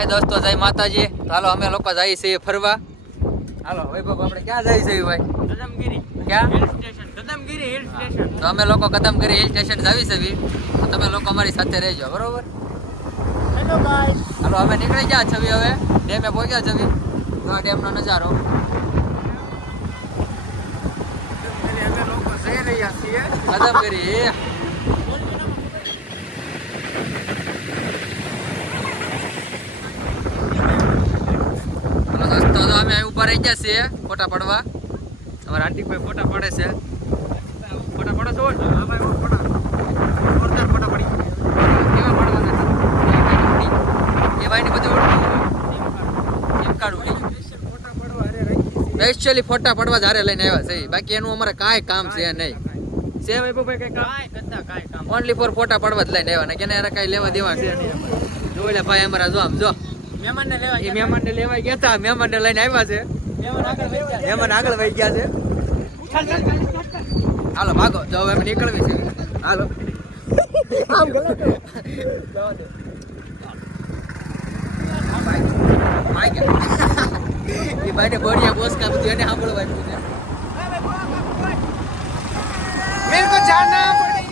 હે દોસ્તો જય માતાજી. હાલો અમે લોકો જઈએ છીએ ફરવા. હાલો વૈભવ આપણે ક્યાં જઈએ છીએ ભાઈ? કદમગીરી. ક્યાં? Hill station. Kadamgiri hill station. તો અમે લોકો કદમગીરી હિલ સ્ટેશન જઈએ છીએ. તો તમે લોકો અમારી સાથે રહેજો બરોબર. Hello guys. હાલો અમે નીકળી ગયા છવી હવે ડેમે પહોંચ્યા છવી. તો આ ડેમનો નજારો અમે લોકો જઈ રહ્યા છીએ. કદમગીરી. તો અમે ઉપર રહી ગયા છીએ ફોટા પડવા. અમારા આંટીભાઈ ફોટા પડે છે. ફોટા પડો છો? હા ભાઈ ફોટા. જોરદાર ફોટા પડી. કેવા પડવાના છે? એ ભાઈની બધી એમ કાર્ડ ઉડી. ફોટા પડવા અરે રાખી. સ્પેશિયલી ફોટા પડવા જારે લઈને આવ્યા છે. બાકી એનું અમારે કાંઈ કામ છે નહીં. છે વૈભવભાઈ કઈ કામ? કાંઈ કામ. ઓનલી ફોર ફોટા પડવા જ લઈને આવ્યા ને કેને યાર કાંઈ લેવા દેવા છે નહીં. જો એટલે ભાઈ અમારા જો આમ જો મહેમાનને લેવા એ મહેમાનને લેવા ગયા હતા. મહેમાનને લઈને આવ્યા છે. મહેમાન આગળ વહી ગયા છે. હાલો ભાગો જો હવે અમે નીકળવી છે. હાલો એ ભાઈને બઢિયા બોસ કા બધું એને સાંભળવાનું છે. મેરે કો જાના પડી.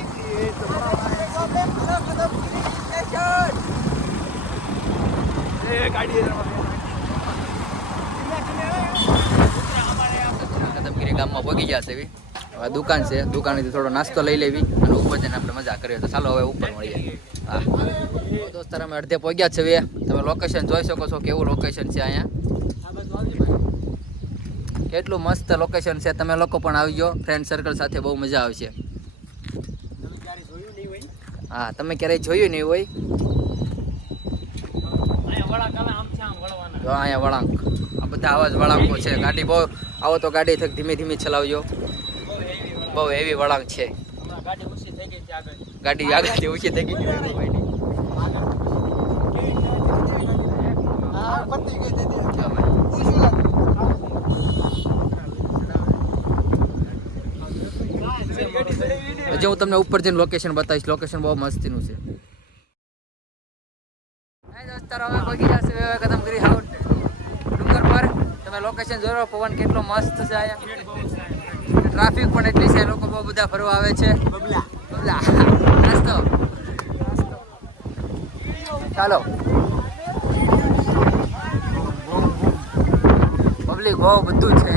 કદમગીરી ગામમાં પહોંચી ગયા છે. હવે દુકાન છે. દુકાનેથી થોડો નાસ્તો લઈ લેવી અને ઉપર જઈને આપણે મજા કરીએ. તો ચાલો હવે ઉપર મળીએ. હા દોસ્તાર અમે અડધે પહોંચ્યા છે. તમે લોકેશન જોઈ શકો છો કેવું લોકેશન છે અહીંયા. કેટલું મસ્ત લોકેશન છે. તમે લોકો પણ આવજો ફ્રેન્ડ સર્કલ સાથે બહુ મજા આવશે. હા તમે ક્યારેય જોયું નહીં હોય. જો અહીંયા વળાંક આ બધા આવા જ વળાંકો છે. ગાડી બહુ આવો તો ગાડી થક ધીમે ધીમે ચલાવજો. બહુ એવી વળાંક છે. ગાડી આગળથી ઓછી થઈ ગઈ. હજી હું તમને ઉપર જઈને લોકેશન બતાવીશ. લોકેશન બહુ મસ્તીનું છે. દોસ્તારો અમે પહોંચી જશે કદમગીરી હાઉસ ડુંગર પર. તમે લોકેશન જોયો પવન કેટલો મસ્ત છે અહીંયા. ટ્રાફિક પણ એટલી છે. લોકો બહુ બધા ફરવા આવે છે. બબલા નાસ્તો ચાલો. પબ્લિક બહુ બધું છે.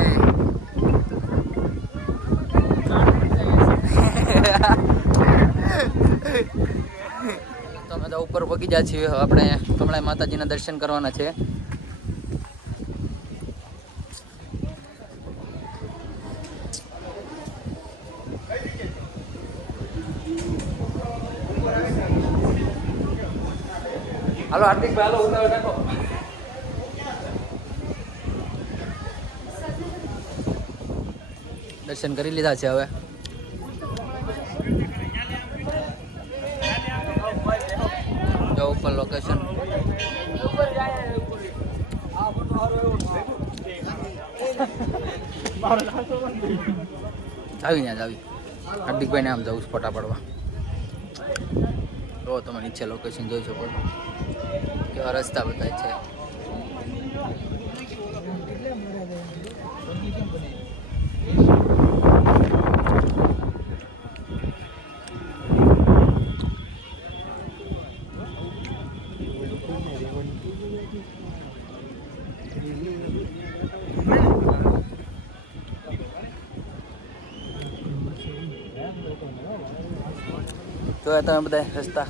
તો અમે તો ઉપર પગી ગયા છીએ. આપણે કમળા માતાજીના દર્શન કરવાના છે. હાલો હાર્દિકભાઈ હાલો ઉતાવળ રાખો. દર્શન કરી લીધા છે. હવે જો ઉપર લોકેશન આવી ને આવી. હાર્દિકભાઈને આમ જવું ફોટા પડવા. તો તમે નીચે લોકેશન જોઈ શકો છો કેવા રસ્તા બતાય છે. તો તમે બધા રસ્તા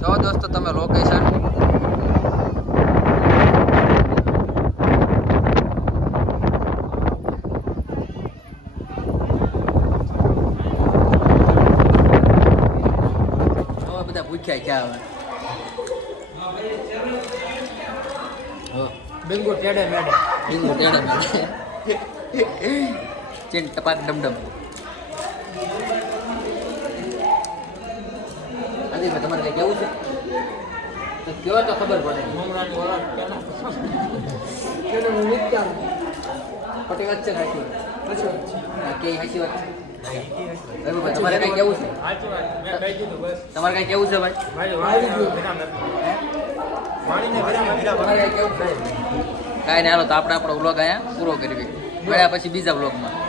જો દોસ્તો તમે લોકેશન બધા ભૂખ્યા ક્યાં હવે બિંગો ટેડે મેડે. બિંગો ટેડે મેડે. ચીન ટપાક ડમડમ. આજે તમારે કઈ કેવું છે તો કયો તો ખબર પડે. ખોટી વાત છે સાચી વાત કે સાચી વાત છે. ભાઈ તમારે કઈ કેવું છે તમારે કઈ કેવું છે ભાઈ તમારે કઈ કેવું છે કાંઈ નહીં હાલો તો આપણે આપણો વ્લોગ અહીંયા પૂરો કરવી મળ્યા પછી બીજા વ્લોગમાં